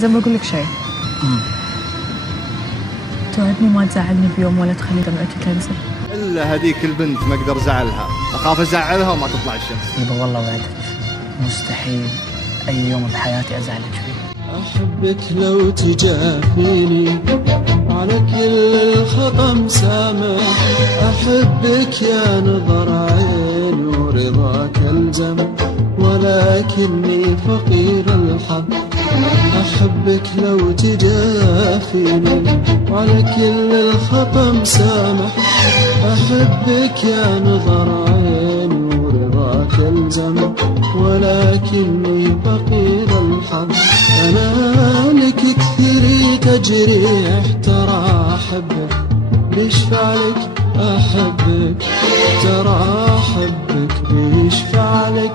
زي ما بقول لك شيء، توعدني ما تزعلني بيوم ولا تخلي دمعتي تنزل. الا هذيك البنت ما اقدر ازعلها، اخاف ازعلها وما تطلع الشمس. يبا والله وعدك مستحيل اي يوم بحياتي ازعلك فيه. احبك لو تجافيني على كل الخطا مسامح، احبك يا نظر عين ورضاك الزم ولكني فقير الحظ. احبك لو تجافيني وعلى كل الخطا مسامح، احبك يا نظر عين ورضاك الزم ولكني فقير الحظ. انا لك كثير تجريح ترى احبك، بيشفع لك احبك ترى احبك، بيشفع لك